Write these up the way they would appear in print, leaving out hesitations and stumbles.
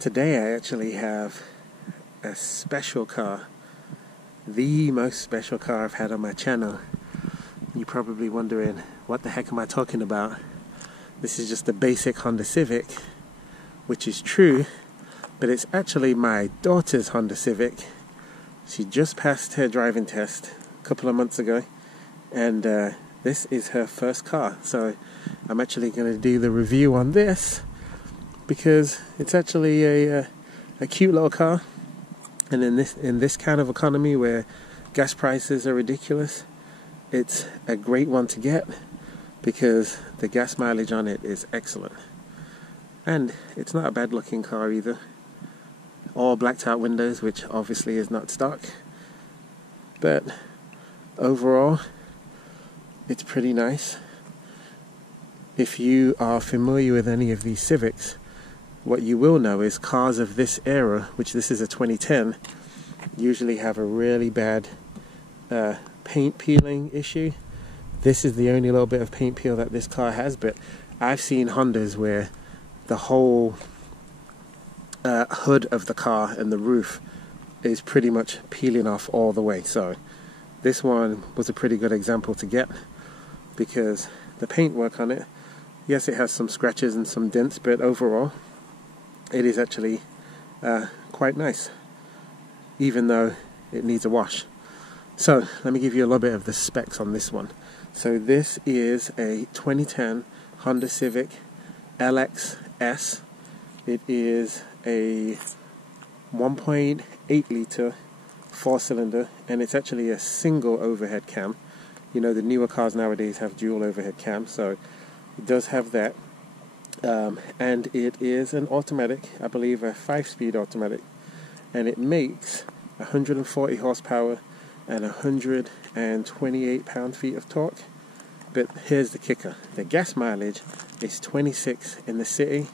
Today I actually have a special car, the most special car I've had on my channel. You're probably wondering, what the heck am I talking about? This is just a basic Honda Civic, which is true, but it's actually my daughter's Honda Civic. She just passed her driving test a couple of months ago, and this is her first car. So I'm actually going to do the review on this because it's actually a cute little car, and in this kind of economy where gas prices are ridiculous, it's a great one to get because the gas mileage on it is excellent, and it's not a bad looking car either. All blacked out windows, which obviously is not stock, but overall it's pretty nice. If you are familiar with any of these Civics, what you will know is cars of this era, which this is a 2010, usually have a really bad paint peeling issue. This is the only little bit of paint peel that this car has, but I've seen Hondas where the whole hood of the car and the roof is pretty much peeling off all the way. So this one was a pretty good example to get because the paintwork on it, yes, it has some scratches and some dents, but overall it is actually quite nice, even though it needs a wash. So let me give you a little bit of the specs on this one. So this is a 2010 Honda Civic LXS. It is a 1.8 litre 4-cylinder, and it's actually a single overhead cam. You know, the newer cars nowadays have dual overhead cam, so it does have that. And it is an automatic, I believe a 5-speed automatic, and it makes 140 horsepower and 128 pound-feet of torque. But here's the kicker: the gas mileage is 26 in the city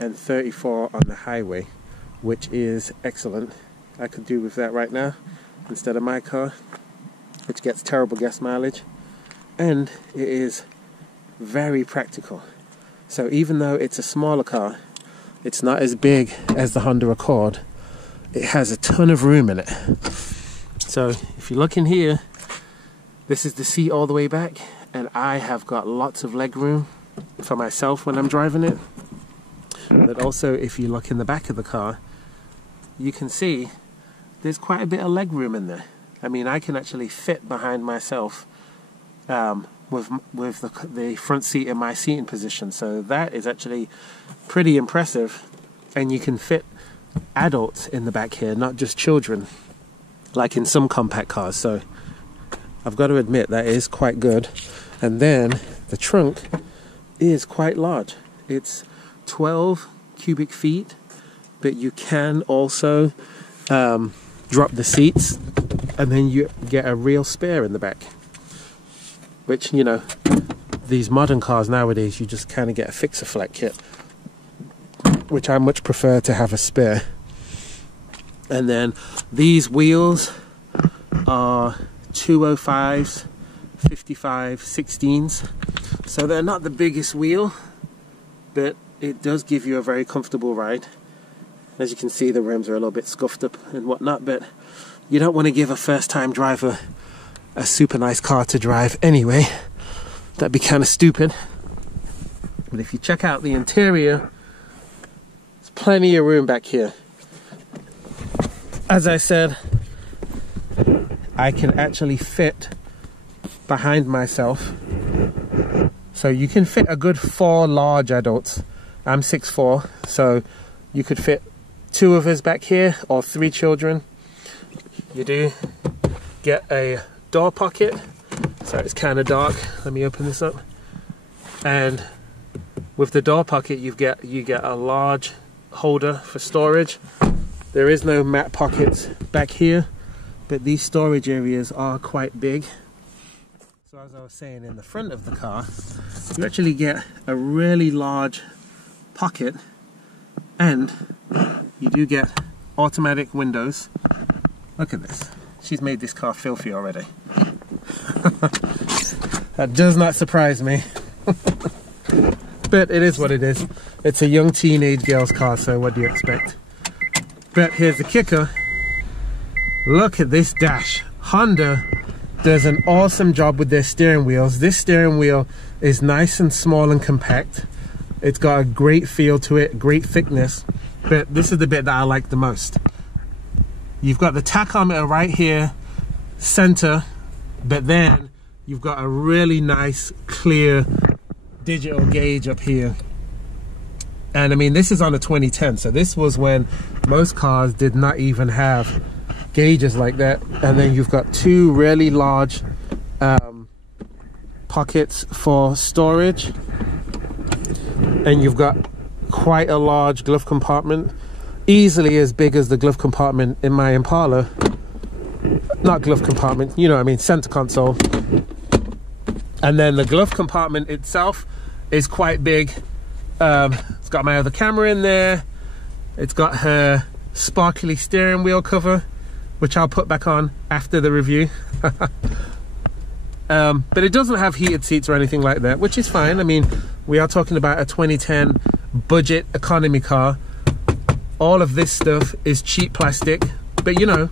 and 34 on the highway, which is excellent. I could do with that right now instead of my car, which gets terrible gas mileage, and it is very practical. So even though it's a smaller car, it's not as big as the Honda Accord. It has a ton of room in it. So if you look in here, this is the seat all the way back, and I have got lots of leg room for myself when I'm driving it. But also if you look in the back of the car, you can see there's quite a bit of leg room in there. I mean, I can actually fit behind myself with the front seat in my seating position, so that is actually pretty impressive. And you can fit adults in the back here, not just children like in some compact cars, so I've got to admit that is quite good. And then the trunk is quite large. It's 12 cubic feet, but you can also drop the seats and then you get a real spare in the back, which, you know, these modern cars nowadays, you just kind of get a fix-a-flat kit, which I much prefer to have a spare. And then these wheels are 205s, 55 16s, so they're not the biggest wheel, but it does give you a very comfortable ride. As you can see, the rims are a little bit scuffed up and whatnot, but you don't want to give a first-time driver a super nice car to drive anyway. That'd be kind of stupid. But if you check out the interior, there's plenty of room back here. As I said, I can actually fit behind myself, so you can fit a good 4 large adults. I'm 6'4", so you could fit 2 of us back here, or 3 children. You do get a door pocket, so it's kind of dark. Let me open this up. And with the door pocket, you get a large holder for storage. There is no mat pockets back here, but these storage areas are quite big. So as I was saying, in the front of the car, you actually get a really large pocket, and you do get automatic windows. Look at this. She's made this car filthy already. That does not surprise me. But it is what it is. It's a young teenage girl's car, so what do you expect? But here's the kicker. Look at this dash. Honda does an awesome job with their steering wheels. This steering wheel is nice and small and compact. It's got a great feel to it, great thickness. But this is the bit that I like the most. You've got the tachometer right here, center, but then you've got a really nice, clear digital gauge up here. And I mean, this is on a 2010, so this was when most cars did not even have gauges like that. And then you've got two really large pockets for storage, and you've got quite a large glove compartment, easily as big as the glove compartment in my Impala. Not glove compartment, you know what I mean, center console. And then the glove compartment itself is quite big. It's got my other camera in there. It's got her sparkly steering wheel cover, which I'll put back on after the review. But it doesn't have heated seats or anything like that, which is fine. I mean, we are talking about a 2010 budget economy car. All of this stuff is cheap plastic, but you know,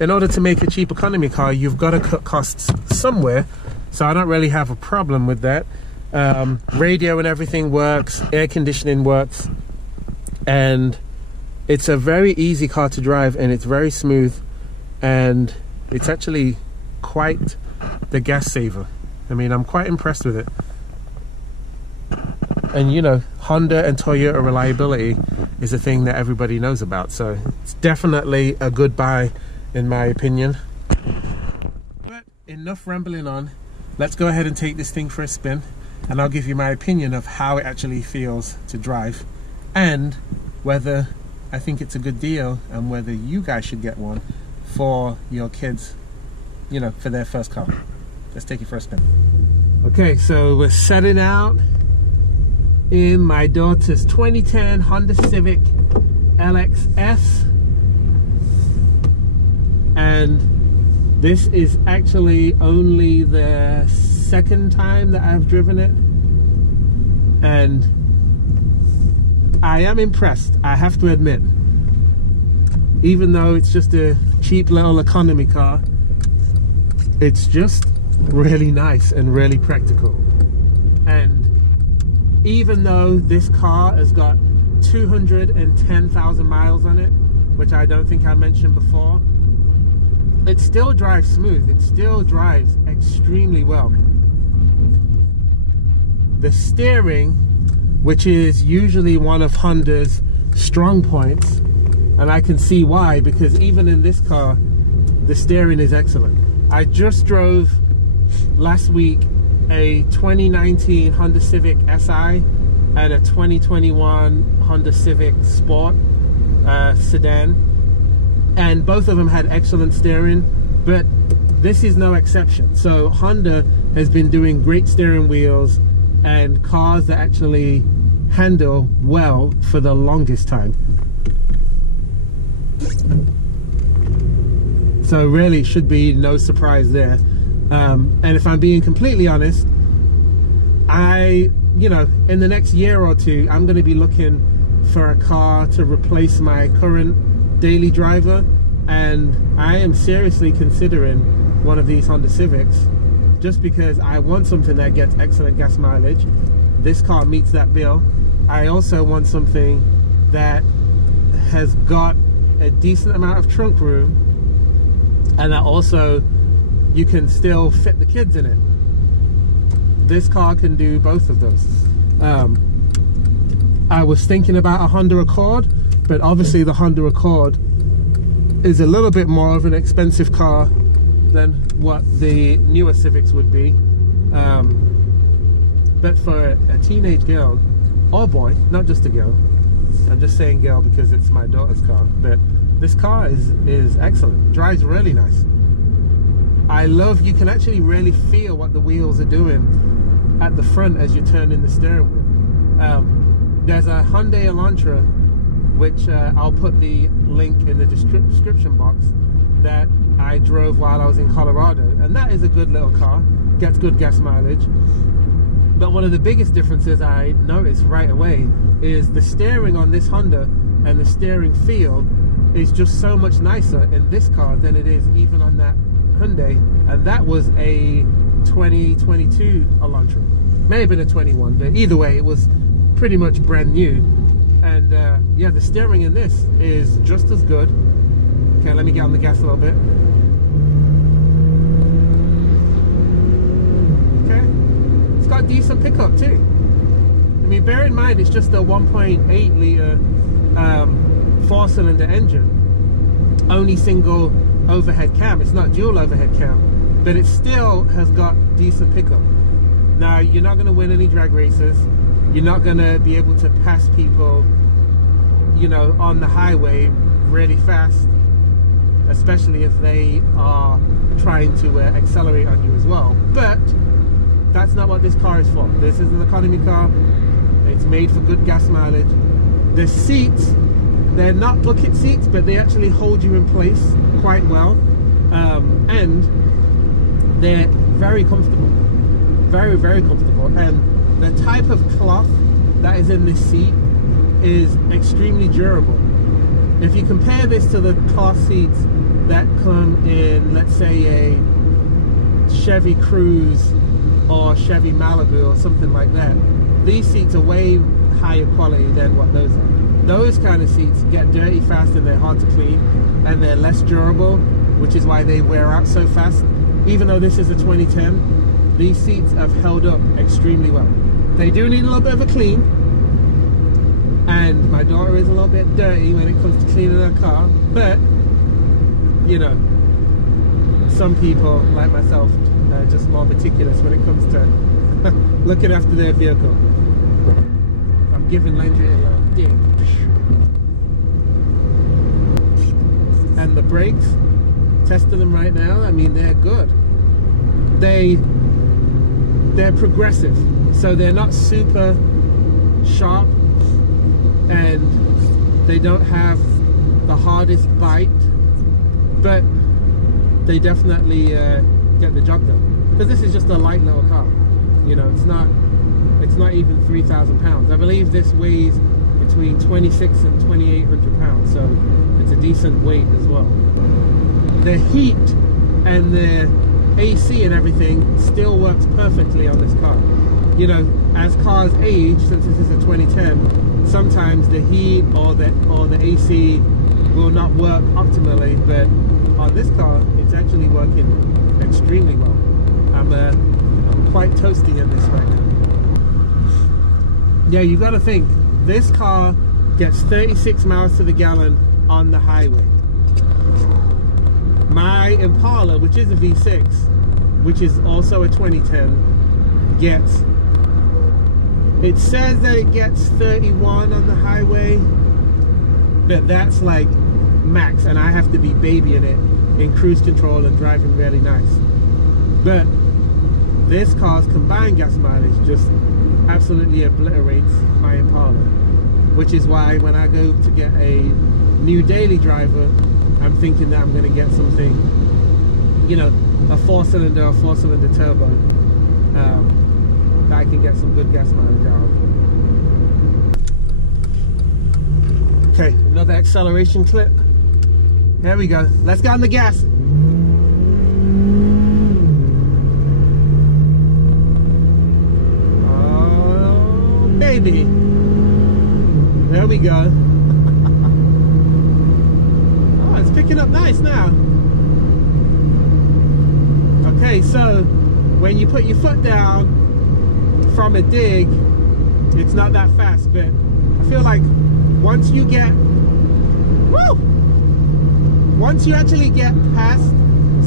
in order to make a cheap economy car, you've got to cut costs somewhere. So I don't really have a problem with that. Radio and everything works, air conditioning works, and it's a very easy car to drive, and it's very smooth, and it's actually quite the gas saver. I mean, I'm quite impressed with it. And you know, Honda and Toyota reliability is a thing that everybody knows about, so it's definitely a good buy in my opinion. But enough rambling on. Let's go ahead and take this thing for a spin, and I'll give you my opinion of how it actually feels to drive, and whether I think it's a good deal, and whether you guys should get one for your kids, you know, for their first car. Let's take it for a spin. Okay, so we're setting out in my daughter's 2010 Honda Civic LXS, and this is actually only the second time that I've driven it, and I am impressed, I have to admit. Even though it's just a cheap little economy car, it's just really nice and really practical. And even though this car has got 210,000 miles on it, which I don't think I mentioned before, it still drives smooth. It still drives extremely well. The steering, which is usually one of Honda's strong points, and I can see why, because even in this car, the steering is excellent. I just drove last week a 2019 Honda Civic SI and a 2021 Honda Civic Sport sedan, and both of them had excellent steering, but this is no exception. So Honda has been doing great steering wheels and cars that actually handle well for the longest time. So really should be no surprise there. And if I'm being completely honest, you know, in the next year or two, I'm going to be looking for a car to replace my current daily driver, and I am seriously considering one of these Honda Civics, just because I want something that gets excellent gas mileage. This car meets that bill. I also want something that has got a decent amount of trunk room, and that also you can still fit the kids in it. This car can do both of those. I was thinking about a Honda Accord, but obviously the Honda Accord is a little bit more of an expensive car than what the newer Civics would be. But for a teenage girl, or boy, not just a girl, I'm just saying girl because it's my daughter's car, but this car is excellent, drives really nice. I love, you can actually really feel what the wheels are doing at the front as you turn in the steering wheel. There's a Hyundai Elantra, which I'll put the link in the description box, that I drove while I was in Colorado, and that is a good little car, gets good gas mileage. But one of the biggest differences I noticed right away is the steering on this Honda and the steering feel is just so much nicer in this car than it is even on that Hyundai. And that was a 2022 Elantra. May have been a 21, but either way, it was pretty much brand new. And yeah, the steering in this is just as good. Okay, let me get on the gas a little bit. Okay, it's got decent pickup too. I mean, bear in mind it's just a 1.8 litre 4-cylinder engine, only single overhead cam. It's not dual overhead cam, but it still has got decent pickup. Now, you're not going to win any drag races. You're not going to be able to pass people, you know, on the highway really fast, especially if they are trying to accelerate on you as well. But that's not what this car is for. This is an economy car. It's made for good gas mileage. The seats, they're not bucket seats, but they actually hold you in place quite well, and they're very comfortable, very comfortable. And the type of cloth that is in this seat is extremely durable. If you compare this to the cloth seats that come in, let's say, a Chevy Cruze or Chevy Malibu or something like that, these seats are way higher quality than what those are. Those kind of seats get dirty fast and they're hard to clean and they're less durable, which is why they wear out so fast. Even though this is a 2010, these seats have held up extremely well. They do need a little bit of a clean, and my daughter is a little bit dirty when it comes to cleaning her car, but you know, some people like myself are just more meticulous when it comes to looking after their vehicle. I'm giving Landry a little ding. And the brakes, testing them right now, I mean, they're good. They're progressive, so they're not super sharp, and they don't have the hardest bite, but they definitely get the job done. Because this is just a light little car, you know. It's not even 3,000 pounds. I believe this weighs between 26 and 2,800 pounds, so it's a decent weight as well. The heat and the AC and everything still works perfectly on this car. You know, as cars age, since this is a 2010, sometimes the heat or the AC will not work optimally, but on this car, it's actually working extremely well. I'm quite toasty in this right now. Yeah, you got to think, this car gets 36 miles to the gallon on the highway. My Impala, which is a V6, which is also a 2010, gets, it says that it gets 31 on the highway, but that's like max, and I have to be babying it in cruise control and driving really nice. But this car's combined gas mileage just absolutely obliterates my Impala, which is why when I go to get a new daily driver, I'm thinking that I'm going to get something, you know, a 4-cylinder or 4-cylinder turbo, that I can get some good gas mileage out of. Okay, another acceleration clip. There we go. Let's get on the gas. Oh, baby. There we go. Oh, it's picking up nice now. Okay, so when you put your foot down from a dig, it's not that fast, but I feel like once you get, once you actually get past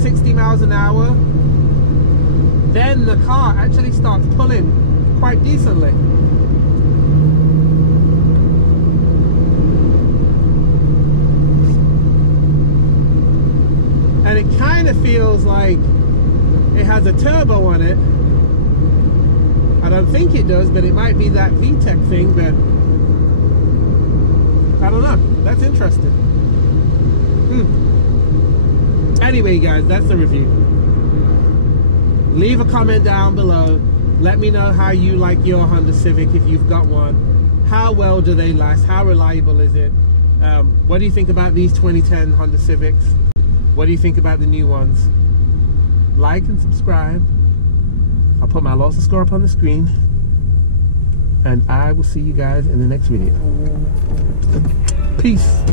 60 miles an hour, then the car actually starts pulling quite decently. And it kind of feels like it has a turbo on it. I don't think it does, but it might be that VTEC thing, but I don't know. That's interesting. Anyway, guys, that's the review. Leave a comment down below Let me know how you like your Honda Civic if you've got one. How well do they last? How reliable is it? What do you think about these 2010 Honda Civics? What do you think about the new ones? Like and subscribe. I'll put my Lawson score up on the screen. And I will see you guys in the next video. Peace.